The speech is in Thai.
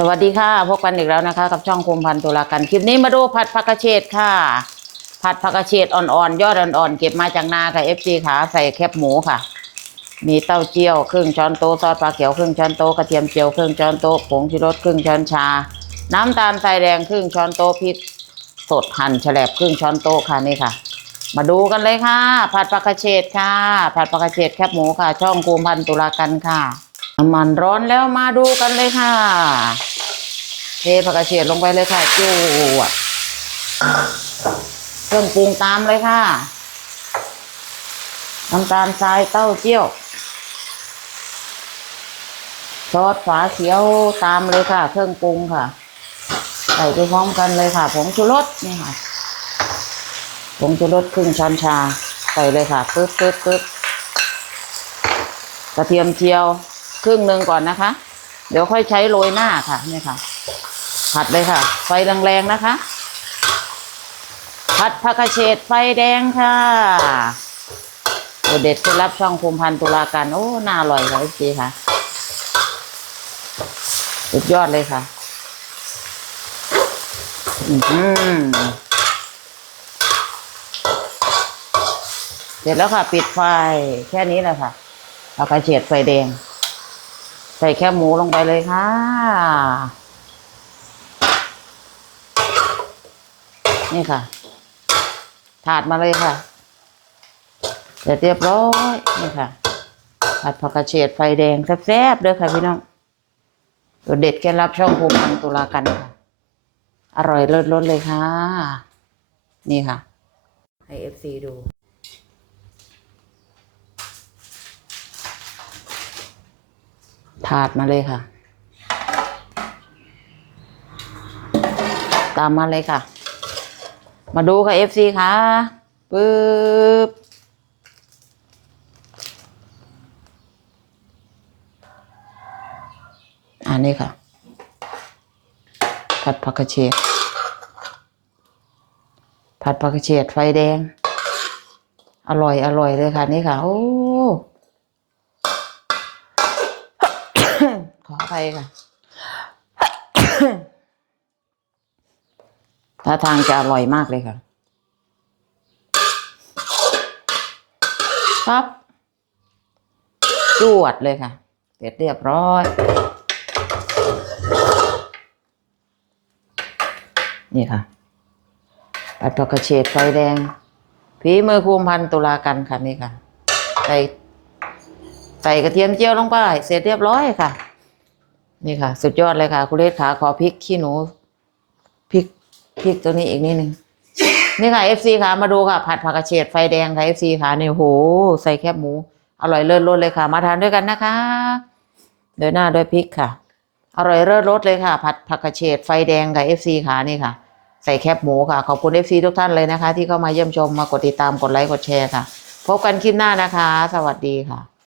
สวัสดีค่ะพบกันอีกแล้วนะคะ กับช่องคุมพันตุลากันคลิปนี้มาดูผัดผักกระเฉดค่ะ ผัดผักกระเฉดอ่อนๆยอดอ่อนๆเก็บมาจากนาค่ะเอฟซีขาใส่แคบหมูค่ะ มีเต้าเจี้ยวครึ่งช้อนโต๊ะซอสปลาเขียวครึ่งช้อนโต๊ะกระเทียมเจียวครึ่งช้อนโต๊ะผงชูรสครึ่งช้อนชา น้ำตาลทรายแดงครึ่งช้อนโต๊ะพริกสดหั่นแฉลบครึ่งช้อนโต๊ะค่ะนี่ค่ะ มาดูกันเลยค่ะ ผัดผักกระเฉดค่ะ ผัดผักกระเฉดแคบหมูค่ะ ช่องคุมพันตุลากันค่ะน้ำมันร้อนแล้วมาดูกันเลยค่ะ เทผักกระเฉดลงไปเลยค่ะจูวเครื่องปรุงตามเลยค่ะน้ำตาลทรายเต้าเจี้ยวซอสฝาเขียวตามเลยค่ะ เครื่องปรุงค่ะ ใส่ไปพร้อมกันเลยค่ะผงชูรสนี่ค่ะผงชูรสครึ่งช้อนชา ใส่เลยค่ะปึ๊บปึ๊บปึ๊บกระเทียมเจียวครึ่งหนึ่งก่อนนะคะ เดี๋ยวค่อยใช้โรยหน้าค่ะนี่ค่ะ ผัดเลยค่ะ ไฟแรงๆนะคะ ผัดผักกระเฉดไฟแดงค่ะโอเด็ดเคล็ดลับช่องภูมิพันธ์ตุลาการโอ้น่าอร่อยค่ะพี่ค่ะสุดยอดเลยค่ะ อือหือเสร็จแล้วค่ะ ปิดไฟแค่นี้แหละค่ะผักกระเฉดไฟแดง ใส่แค่หมูลงไปเลยค่ะ นี่ค่ะ ถาดมาเลยค่ะเสร็จเรียบร้อยนี่ค่ะผัดผักกระเฉดไฟแดงแซ่บๆเด้อค่ะพี่น้องตัวเด็ดแค่รับช่องภูมิพันธ์ตุลากันค่ะ อร่อยเลิศล้นเลยค่ะ นี่ค่ะ ให้เอฟซีดูถาดมาเลยค่ะ ตามมาเลยค่ะ มาดูค่ะ FC ค่ะปึ๊บอันนี้ค่ะ ผัดผักกระเฉดผัดผักกระเฉดไฟแดง อร่อยอร่อยเลยค่ะ นี่ค่ะ โอ้ขออภัยค่ะ ท่าทางจะอร่อยมากเลยค่ะครับจวดเลยค่ะ เสร็จเรียบร้อย นี่ค่ะปัดผักกระเฉดไฟแดงผีมือคุมพันตุลากันค่ะนี่ค่ะ ใส่ใส่กระเทียมเจียวลงไป เสร็จเรียบร้อยค่ะ นี่ค่ะ สุดยอดเลยค่ะ คุณเลศขาขอพริกขี้หนู พริกตัวนี้อีกนิดนึงนี่ค่ะ FC ค่ะมาดูค่ะ ผัดผักกระเฉดไฟแดงค่ะ FC ค่ะนี่โห ใส่แคบหมู อร่อยเลิศรสเลยค่ะ มาทานด้วยกันนะคะเดินหน้าด้วยพริกค่ะ อร่อยเลิศรสเลยค่ะ ผัดผักกระเฉดไฟแดงค่ะ FC ค่ะนี่ค่ะ ใส่แคบหมูค่ะ ขอบคุณ FC ทุกท่านเลยนะคะ ที่เข้ามาเยี่ยมชมมากดติดตามกดไลค์กดแชร์ค่ะ พบกันคลิปหน้านะคะ สวัสดีค่ะ